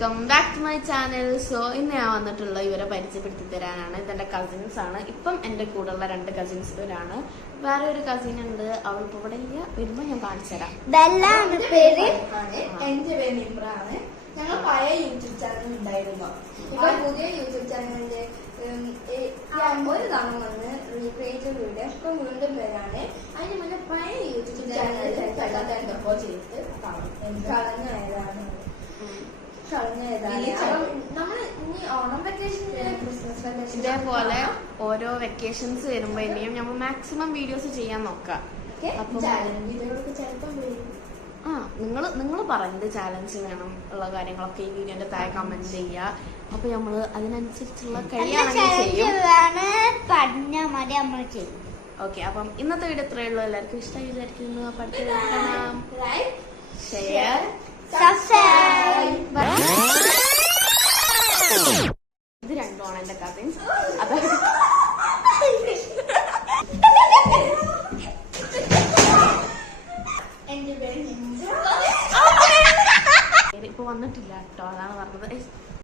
Welcome back to my channel. So ഇന്ന് ഞാൻ വന്നിട്ടുള്ള ഇവരെ പരിചയപ്പെടുത്തി തരാനാണ്. ഇതെന്റെ കസിൻസ് ആണ്. ഇപ്പം എന്റെ കൂടെയുള്ള 2 കസിൻസ് ഇവരാണ്. വേറെ ഒരു കസിൻ ഉണ്ട്, അവൾക്ക് ഇവിടെ ഇല്ല, വരുമ്പോ ഞാൻ കാണിച്ചു തരാം. പേര് എന്റെ പേര് നിമ്രാണ്. ഞങ്ങൾ പഴയ യൂട്യൂബ് ചാനൽ ഉണ്ടായിരുന്നു. ഇപ്പൊ പുതിയ യൂട്യൂബ് ചാനലിന്റെ ഒരു തവണ വന്ന് റീക്രിയേറ്റ് വീഡിയോ ഇപ്പൊ വീണ്ടും പേരാണ്. അതിന് മുന്നേ പഴയ യൂട്യൂബ് ചാനലിൽ എന്തൊക്കെ ചെയ്ത് കളഞ്ഞതാണ്. ഇതേപോലെ ഓരോ വെക്കേഷൻസ് വരുമ്പോ ഇനിയും നമ്മൾ മാക്സിമം വീഡിയോസ് ചെയ്യാൻ നോക്കാം. നിങ്ങൾ പറയുന്നത് ചാലഞ്ച് വേണം ഉള്ള കാര്യങ്ങളൊക്കെ ഈ വീഡിയോന്റെ താഴെ കമന്റ് ചെയ്യുക. അപ്പൊ നമ്മള് അതിനനുസരിച്ചുള്ള കഴിയാണെങ്കിൽ ചെയ്യും. ഓക്കെ, അപ്പം ഇന്നത്തെ വീഡിയോ ഇത്രയേ ഉള്ളൂ. എല്ലാവർക്കും ഇഷ്ടമായി വിചാരിക്കുന്നു. അപ്പൊ അടുത്ത ഷെയർ ഇത് രണ്ടുമാണ് എന്റെ കസിൻസ്. അതായത് ഇപ്പൊ വന്നിട്ടില്ല കേട്ടോ, അതാണ് പറഞ്ഞത്.